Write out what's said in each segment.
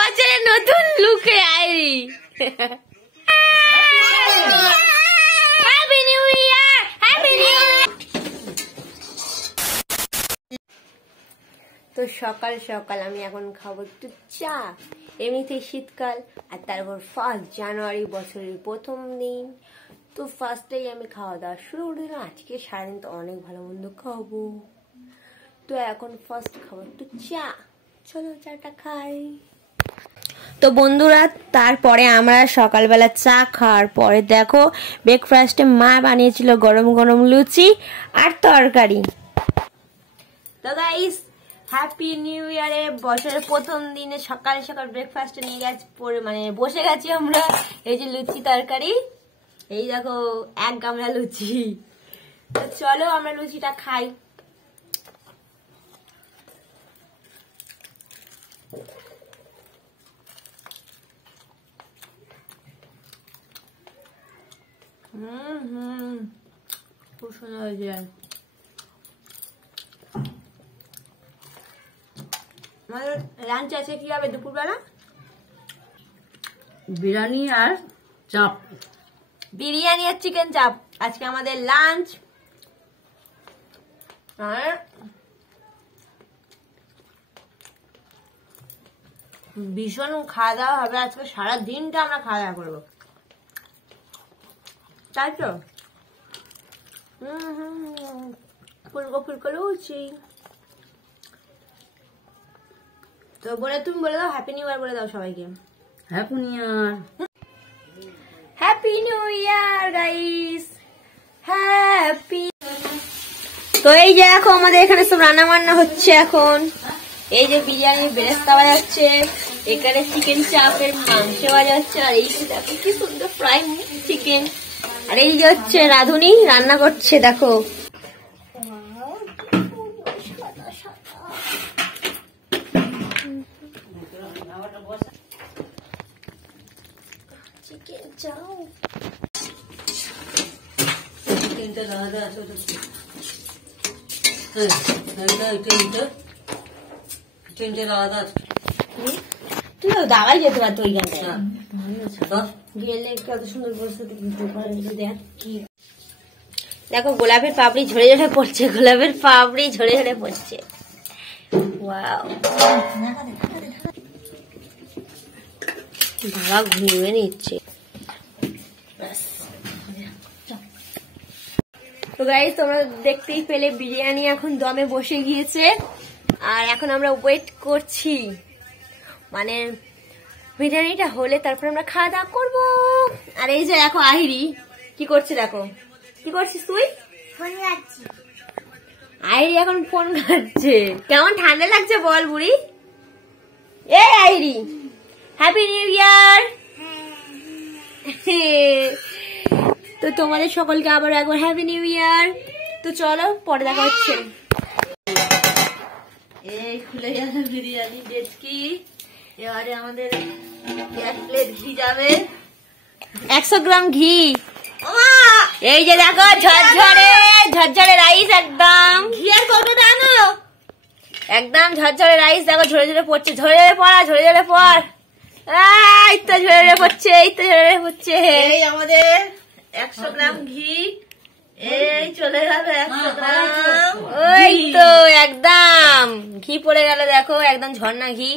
বছরে নতুন লুকে আইরি। Happy new year, happy new year. তো সকাল সকাল আমি এখন খাবো একটু চা। এমনিতেই শীতকাল, আর তারপর 1 জানুয়ারি বছরের প্রথম দিন। তো ফার্স্টেই আমি খাওয়া দাওয়া শুরু করে দিলাম। আজকে সারাদিন তো অনেক ভালো মন্দ খাবো। তো এখন ফার্স্ট খাবো একটু চা। চলো চাটা খাই। তো বন্ধুরা, তারপরে আমরা সকালবেলা চা খাওয়ার পরে দেখো ব্রেকফাস্টে মা বানিয়েছিল গরম গরম লুচি আর তরকারি। তো গাইস, হ্যাপি নিউ ইয়ারে বছরের প্রথম দিনে সকাল সকাল ব্রেকফাস্টে নিয়ে গেছি, মানে বসে গেছি আমরা। এই যে লুচি তরকারি, এই দেখো 1 গামলা লুচি। তো চলো আমরা লুচিটা খাই। খুব সুন্দর হয়েছে। আমাদের লাঞ্চ আছে কি হবে দুপুরবেলা? বিরিয়ানি আর চাপ। বিরিয়ানি আর চিকেন চাপ আজকে আমাদের লাঞ্চ। আর ভীষণ খাওয়া দাওয়া হবে আজকে, সারা দিনটা আমরা খাওয়া দাওয়া করবো, তাই তো? ফুলকো ফুলকো লুচি। তো বলে তুমি বলে দাও হ্যাপি নিউ ইয়ার বলে দাও সবাইকে। Happy new year, happy new ইয়ার গাইস, হ্যাপি। তো এই যে দেখো আমাদের এখানে সব রান্না বান্না হচ্ছে এখন। এই যে বিরিয়ানি বেরেস্তা বাজা হচ্ছে, এখানে চিকেন চাপের মাংস বাজা হচ্ছে, আর এই যে দেখো কি সুন্দর ফ্রাই চিকেন। আর এই যে হচ্ছে রাধুনি রান্না করছে, দেখো। চিকেন চাও তিনটে আলাদা আছে। তিনটে আলাদা আছে। তুই দাঁড়াই যেতে পারতো ওইখানটায়, গেলে কত সুন্দর পরিস্থিতি। দেখ কি, দেখো গোলাপের পাপড়ি ঝরে ঝরে পড়ছে, গোলাপের পাপড়ি ঝরে ঝরে পড়ছে। ওয়াও, বাবা ঘুমিয়ে নিচ্ছে। তো গাইস, তোমরা দেখতেই পেলে বিরিয়ানি এখন দমে বসে গিয়েছে, আর এখন আমরা ওয়েট করছি, মানে বিরিয়ানিটা হলে তারপর আমরা খাওয়া দাওয়া করবো। আর এই যে দেখো আহিরি কি করছে, দেখো কি করছিস তুই? ফোন ঘাটছি। আহিরি এখন ফোন ঘাটছে। কেমন ঠান্ডা লাগছে বল বুড়ি? এই আহিরি, হ্যাপি নিউ ইয়ার। তো তোমাদের সকলকে আবার একবার হ্যাপি নিউ ইয়ার। তো চলো পরে দেখা হচ্ছে। এই খুলে গেল বিরিয়ানি ডেচকি। এবারে আমাদের 1 প্লেট ঘি যাবে, 100 গ্রাম ঘি। এই যে দেখো ঝরঝরে ঝরঝরে রাইস, একদম ঘি আর কত দানো, একদম ঝরঝরে রাইস। দেখো ঝরে ঝরে পড়ছে, ঝরে ঝরে পড়া, ঝরে ঝরে পড়। এই তো ঝরে ঝরে পড়ছে, এই তো ঝরে ঝরে পড়ছে। এই আমাদের 100 গ্রাম ঘি, এই চলে গেল 100 গ্রাম। ওই তো একদম ঘি পড়ে গেল, দেখো একদম ঝর্ণা ঘি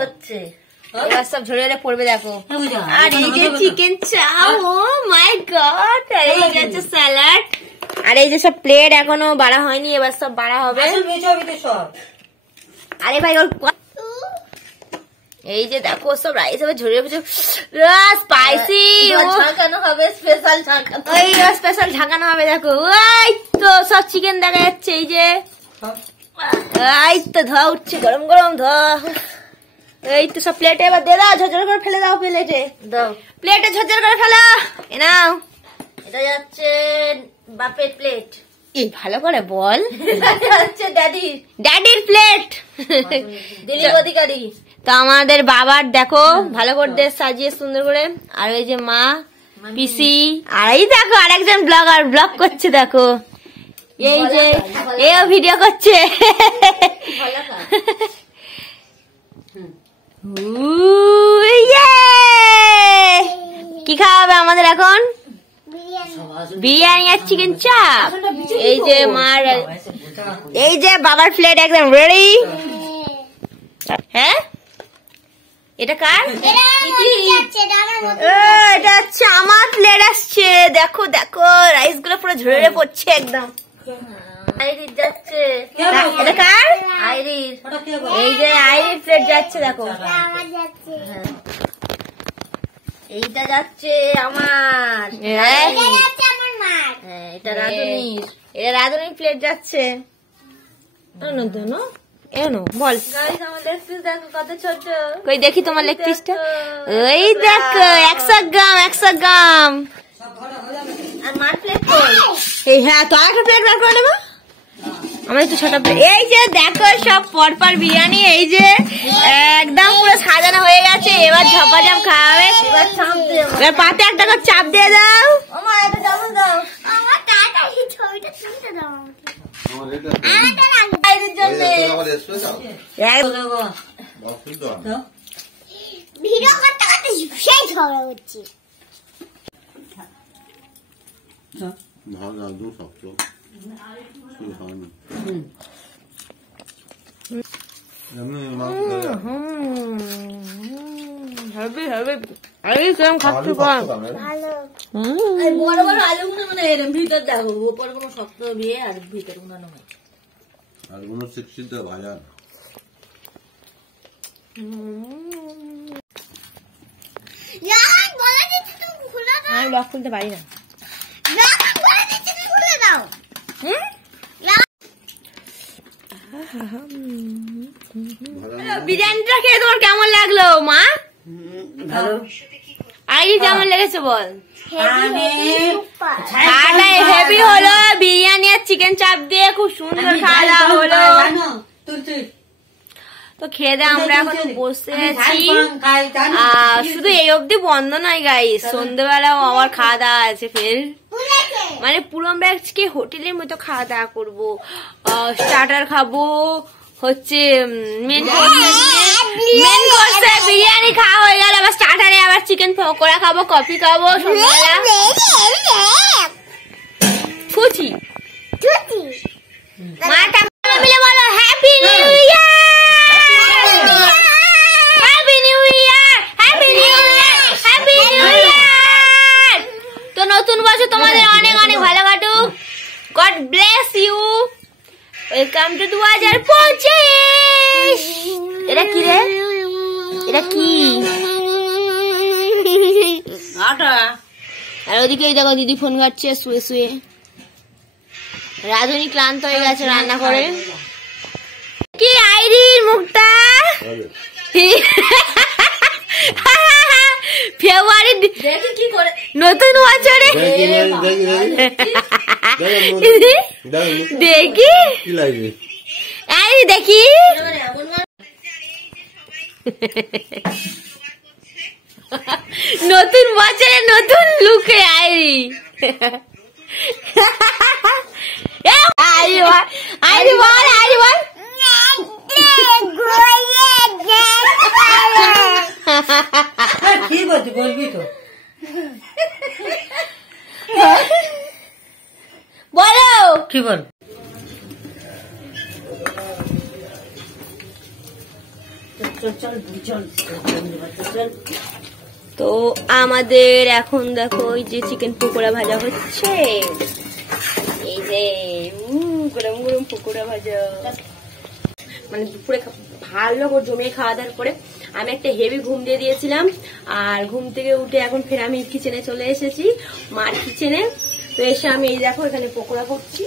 হচ্ছে। এবার সব ঝরে ঝরে পড়বে, দেখো। আর এই যে চিকেন চাও, ও মাই গড। আর এই যে হচ্ছে স্যালাড, আর এই যে সব প্লেট এখনো বাড়া হয়নি, এবার সব বাড়া হবে। আরে ভাই ওর এই যে দেখো সব রাইস হবে ঝরে পড়ছে, স্পাইসি ঝাঁকানো হবে, স্পেশাল ঝাঁকানো। ওই স্পেশাল ঝাঁকানো হবে, দেখো। ওই তো সব চিকেন দেখা যাচ্ছে, এই যে এই তো ধোয়া উঠছে, গরম গরম ধোয়া। এই তো সব প্লেটে এবার দিয়ে দাও, ঝরঝর করে ফেলে দাও প্লেটে, দাও প্লেটে ঝরঝর করে ফেলো। এ নাও, এটা যাচ্ছে বাপের প্লেট। এই ভালো করে বল, হচ্ছে ড্যাডির, ড্যাডির প্লেট, দিলীপ অধিকারী। তো আমাদের বাবার দেখো ভালো করে সাজিয়ে সুন্দর করে। আর ওই যে মা, পিসি, আর এই দেখো আরেকজন ব্লগার ব্লগ করছে, দেখো। এই যে এও ভিডিও করছে। কি খাওয়াবে আমাদের এখন? বিরিয়ানি আর চিকেন চাপ। এই যে মার, এই যে বাবার প্লেট একদম রেডি। হ্যাঁ, এটা কার? এটা হচ্ছে আমার প্লেট আসছে। দেখো দেখো, রাইস গুলো পুরো ঝরে পড়ছে একদম। আইরির যাচ্ছে। এটা কার? আইরির। এই যে আইরির প্লেট যাচ্ছে, দেখো। এইটা যাচ্ছে আমার। এটা রাধুনির। এটা রাধুনির প্লেট যাচ্ছে। বল, কত ছোট। কই দেখি তোমার লেগ পিসটা। ওই দেখো, 100 গ্রাম 100 গ্রাম। আর মার প্লেট কই? এই হ্যাঁ, তো আরেকটা প্লেট বার করে নেবো। আমার একটু ছোট প্লেট। এই যে দেখো, সব পরপর বিরিয়ানি এই যে একদম পুরো সাজানো হয়ে গেছে। এবার ঝপাঝপ খাওয়াবে। এবার পাতে একটা করে চাপ দিয়ে দাও। ভিডিও করতে করতে সেই ঝগড়া হচ্ছে। বড় বড় আলুগুলো মানে এরকম ভিতর দেখো, ওপর কোনো শক্ত দিয়ে আর ভিতর উনানো হয়। আর কোনো শিক্ষিত ভাজা আমি লক খুলতে পারি না। বিরিয়ানিটা খেয়ে তোমার কেমন লাগলো মা? ভালো। আই কেমন লেগেছে বল? হেভি হলো। বিরিয়ানি আর চিকেন চাপ দিয়ে খুব সুন্দর খাওয়া দাওয়া হলো। তো খেয়ে দিয়ে আমরা এখন বসে আছি। শুধু এই অবধি বন্ধ নয় গাইস, সন্ধ্যেবেলাও আমার খাওয়া দাওয়া আছে ফের। মানে পুরো আমরা আজকে হোটেলের মতো খাওয়া দাওয়া করবো। স্টার্টার খাবো, হচ্ছে মেন কোর্সে বিরিয়ানি খাওয়া হয়ে গেল, আবার স্টার্টারে আবার চিকেন পকোড়া খাবো, কফি খাবো সন্ধ্যাবেলা। ফুচি মাটা মিলে বলো happy new year, happy new year, happy new year, happy new year. তো নতুন বছর তোমাদের অনেক অনেক ভালো কাটুক। God bless you. Welcome to 2025। এটা কি রে? এটা কি? আর ওদিকে দেখো দিদি ফোন ঘাটছে শুয়ে শুয়ে। রাধুনি ক্লান্ত হয়ে গেছে রান্না করে। কি আইরির মুখটা ফেব্রুয়ারি কি করে নতুন বছরে দেখি আইরি দেখি নতুন বছরে নতুন লুকে আইরি। আইরি বল, আইরি বল, আইরি বল। কি বলছি বলবি তো, বলো কি বল। তো আমাদের এখন দেখো ওই যে চিকেন পকোড়া ভাজা হচ্ছে। এই যে গরম গরম পকোড়া ভাজা। মানে দুপুরে ভালো করে জমিয়ে খাওয়া দাওয়ার পরে আমি একটা হেভি ঘুম দিয়ে দিয়েছিলাম। আর ঘুম থেকে উঠে এখন ফের আমি কিচেনে চলে এসেছি, মার কিচেনে। তো এসে আমি এই দেখো এখানে পকোড়া করছি।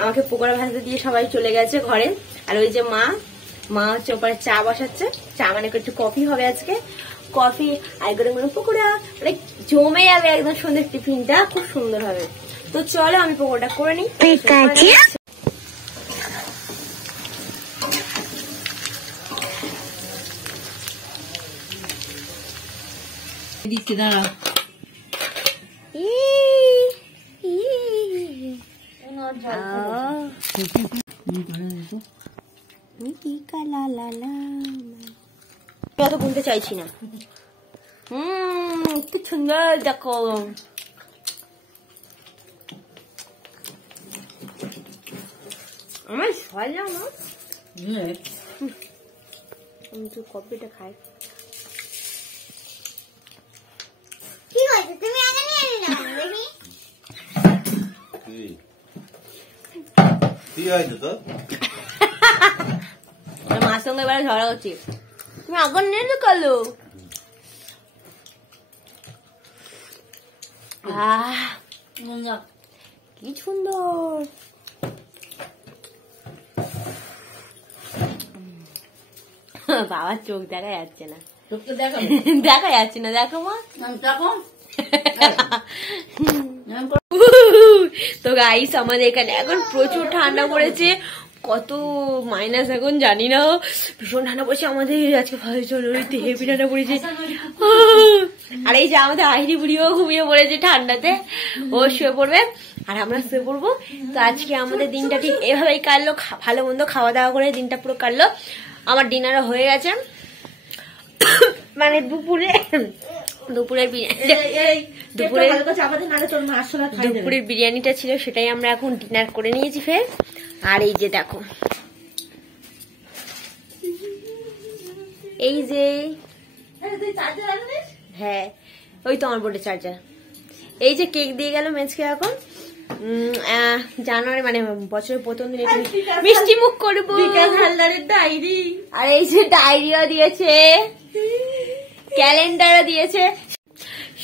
আমাকে পকোড়া ভাজতে দিয়ে সবাই চলে গেছে ঘরে। আর ওই যে মা হচ্ছে ওপরে চা বসাচ্ছে। চা মানে একটু কফি হবে আজকে, কফি আর গরম গরম পকোড়া। মানে জমে যাবে একদম সন্ধ্যের টিফিনটা, খুব সুন্দর হবে। তো চলো আমি পকোড়াটা করে নিই। দিচ্ছি দাঁড়া। La la la. অত গুনতে চাইছি না। কি সুন্দর দেখো। আমার সয় না মা, আমি তো কফিটা খাই। কি হয়েছে তুমি আগে নিয়ে নিলাম দেখি কি হয়েছে তো? মার সঙ্গে এবারে ঝগড়া করছি, তুমি আগুন নিয়ে তো কালো। কি সুন্দর। বাবার চোখ দেখা যাচ্ছে না, দেখা যাচ্ছে না। দেখো মা, তো গাইস আমাদের এখানে এখন প্রচুর ঠান্ডা পড়েছে। কত মাইনাস এখন জানি না, ভীষণ ঠান্ডা পড়েছে আমাদের আজকে। হেভি ঠান্ডা পড়েছে। আর এই যে আমাদের আইরি বুড়িও ঘুমিয়ে পড়েছে ঠান্ডাতে, ও শুয়ে পড়বে আর আমরা শুয়ে পড়বো। তো আজকে আমাদের দিনটা ঠিক এভাবেই কাটলো, ভালো মন্দ খাওয়া দাওয়া করে দিনটা পুরো কাটলো। আমার ডিনারও হয়ে গেছে, মানে দুপুরের বিরিয়ানিটা ছিল, সেটাই আমরা এখন ডিনার করে নিয়েছি ফের। আর এই যে দেখো, এই যে হ্যাঁ ওই তো আমার বোর্ডের চার্জার। এই যে কেক দিয়ে গেল মেজকে এখন জানুয়ারি মানে বছরের প্রথম দিন মিষ্টি মুখ করবো। ডায়েরি, আর এই যে ডায়েরিও দিয়েছে, ক্যালেন্ডারও দিয়েছে।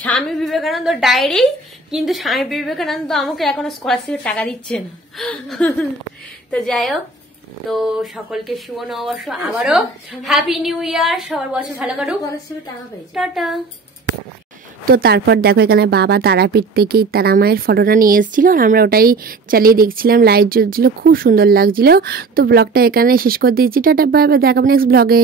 স্বামী বিবেকানন্দ ডায়েরি, কিন্তু স্বামী বিবেকানন্দ আমাকে এখনো স্কলারশিপের টাকা দিচ্ছে না। তো যাই হোক, তো সকলকে শুভ নববর্ষ, আবারও হ্যাপি নিউ ইয়ার, সবার বছর ভালো কাটুক। টাটা। তো তারপর দেখো এখানে বাবা তারাপীঠ থেকেই তারা মায়ের ফটোটা নিয়ে এসেছিল, আর আমরা ওটাই চালিয়ে দেখছিলাম, লাইট জ্বলছিল, খুব সুন্দর লাগছিল। তো ব্লগটা এখানে শেষ করে দিয়েছি। টাটা, বাই বাই, দেখাবো নেক্সট ব্লগে।